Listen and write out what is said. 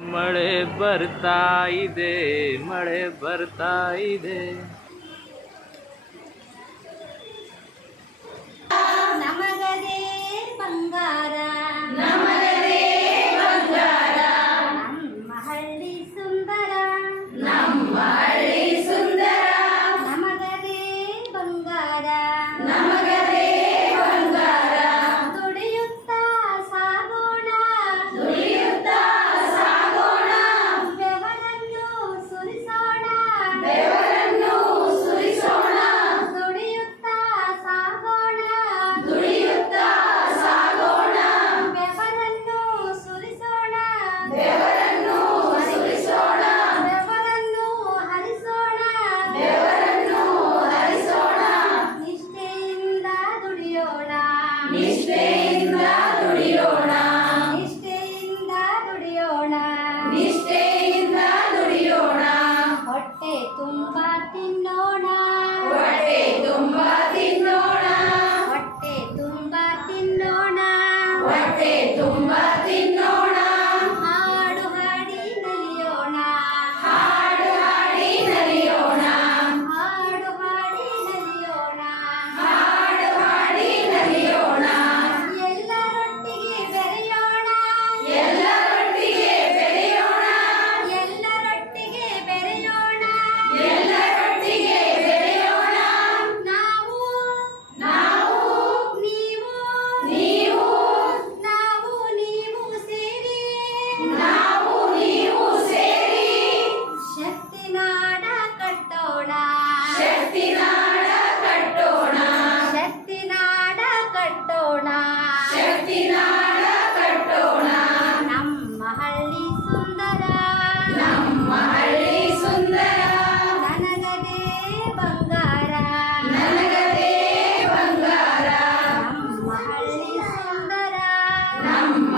ಮಳೆ ಬರ್ತಾ ಇದೆ, ಮಳೆ ಬರ್ತಾ ಇದೆ. ನಮಗದೇ ಬಂಗಾರ, ನಮಗದೇ ಬಂಗಾರ, ನಮ್ಮ ಹಳ್ಳಿ ಸುಂದರ, ನಮ್ಮ ಹಳ್ಳಿ ಸುಂದರ. ನಮಗದೇ ಬಂಗಾರ, ನಮಗದೇ ಬಂಗಾರ, ದುಡಿಯುತ್ತಾ ಸಾಗೋಣ, ದುಡಿಯುತ್ತಾ ಸಾಗೋಣ, ಬೆವರನ್ನು ಸುರಿಸೋಣ, ಬೆವರನ್ನು ಸುರಿಸೋಣ, ದುಡಿಯುತ್ತಾ ಸಾಗೋಣ, ದುಡಿಯುತ್ತಾ ಸಾಗೋಣ, ಬೆವರನ್ನು ಸುರಿಸೋಣ, ಬೆವರನ್ನು ಸುರಿಸೋಣ, ಬೆವರನ್ನು ಹರಿಸೋಣ, ಬೆವರನ್ನು ಹರಿಸೋಣ, ನಿಷ್ಠೆಯಿಂದ ದುಡಿಯೋಣ, ನಿಷ್ಠೆಯಿಂದ ದುಡಿಯೋಣ, ನಿಷ್ಠೆಯಿಂದ ದುಡಿಯೋಣ, ನಿಷ್ಠೆಯಿಂದ ದುಡಿಯೋಣ, ಹೊಟ್ಟೆ ತುಂಬ ತಿನ್ನೋಣ, ಹೊಟ್ಟೆ ತುಂಬ ತಿನ್ನೋಣ, ಹೊಟ್ಟೆ ತುಂಬ ತಿನ್ನೋಣ, ಹೊಟ್ಟೆ ತುಂಬ ತಿನ್ನೋಣ, ಹಾಡು ಹಾಡಿ ನಲಿಯೋಣ, ಹಾಡು ಹಾಡಿ ನಲಿಯೋಣ, ಹಾಡು ಹಾಡಿ ನಲಿಯೋಣ, ಹಾಡು ಹಾಡಿ ನಲಿಯೋಣ, ಎಲ್ಲರೊಟ್ಟಿಗೆ ಬೆರೆಯೋಣ, ಎಲ್ಲರೊಟ್ಟಿಗೆ ಬೆರೆಯೋಣ, ಎಲ್ಲರೊಟ್ಟಿಗೆ ಬೆರೆಯೋಣ, ಎಲ್ಲರೊಟ್ಟಿಗೆ ಬೆರೆಯೋಣ, ನಾವು ನಾವು ನೀವು ನೀವು ನಾವು ನೀವು ಸೇರಿ ನಾವು ನೀವು ಸೇರಿ ಶಕ್ತಿ ನಾಡ ಕಟ್ಟೋಣ, ಶಕ್ತಿ ನಾಡ ಕಟ್ಟೋಣ, ಶಕ್ತಿ ನಾಡ ಕಟ್ಟೋಣ, ಶಕ್ತಿ ನಾಡ ಕಟ್ಟೋಣ, ನಮ್ಮ ಹಳ್ಳಿ ಸುಂದರ, ನಮ್ಮ ಹಳ್ಳಿ ಸುಂದರ, ನನಗದೇ ಬಂಗಾರ, ನನಗದೇ ಬಂಗಾರ, ನಮ್ಮ ಹಳ್ಳಿ ಸುಂದರ, ನಮ್ಮ